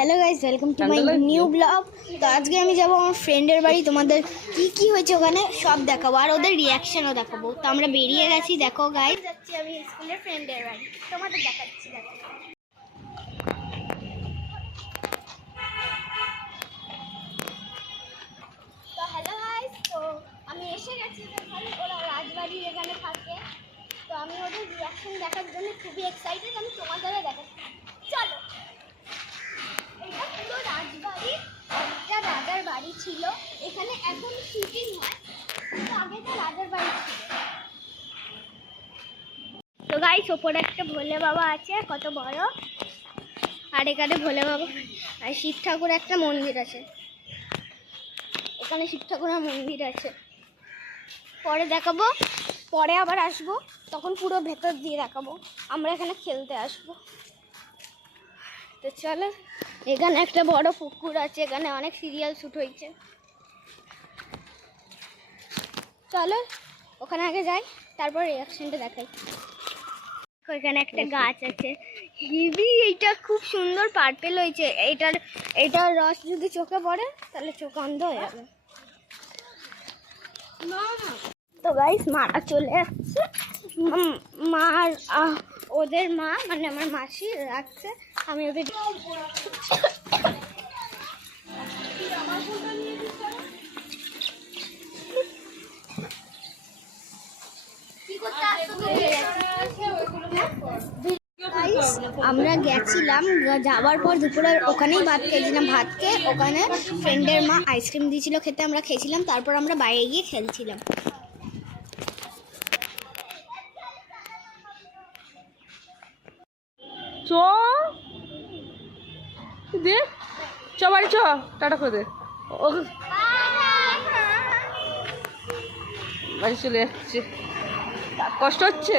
Hello guys, welcome to my new blog. তো আজকে আমি যাবো আমার ফ্রেন্ডের বাড়ি। তোমাদের কি হয়েছে ওখানে সব দেখাবো, আর ওদের রিয়াকশনও দেখাবো। তো আমরা বেরিয়ে গেছি, দেখো গাইস, যাচ্ছি আমি স্কুলের ফ্রেন্ডের বাড়ি, তোমাদের দেখাচ্ছি। দেখো তো হ্যালো গাইস, তো আমি এসে গেছি। ওরা রাজবাড়ির এখানে থাকে, তো আমি ওদের রিয়াকশন দেখার জন্য খুবই এক্সাইটেড। আমি তোমাদেরও দেখাচ্ছি, চলো। এটা পুরো রাজবাড়ি, একটা রাজার বাড়ি ছিল এখানে। এখন শুটিং হয়, কিন্তু আগে তো রাজার বাড়ি ছিল। তো গাইস, ওপরে একটা ভোলে বাবা আছে, কত বড়। আর এখানে ভোলে বাবা আর শিব ঠাকুর একটা মন্দির আছে। এখানে শিব ঠাকুরের মন্দির আছে, পরে দেখাবো। পরে আবার আসবো, তখন পুরো ভেতর দিয়ে দেখাবো। আমরা এখানে খেলতে আসবো। তো চলো, এখানে একটা বড় পুকুর আছে, এখানে অনেক সিরিয়াল শ্যুট হয়েছে। চলো ওখানে আগে যাই, তারপর রিয়াকশনটা দেখাই। এখানে একটা গাছ আছে, হিবি, এইটা খুব সুন্দর পার্পেল হয়েছে। এটার রস যদি চোখে পড়ে তাহলে চোখ অন্ধ হয়ে যাবে। তো গাইস, মারা চলে আসছে। মার ওদের মা মানে আমার মাসি রাখছে। আমি ওকে আমরা গেছিলাম, যাওয়ার পর দুপুরে ওখানেই ভাত খেয়েছিলাম। ভাত খেয়ে ওখানে ফ্রেন্ডের মা আইসক্রিম দিয়েছিল খেতে, আমরা খেয়েছিলাম। তারপর আমরা বাইরে গিয়ে খেলছিলাম। চ দে, চ বাড়ি, চ টাটা করে দে। বাড়ি চলে যাচ্ছে, কষ্ট হচ্ছে।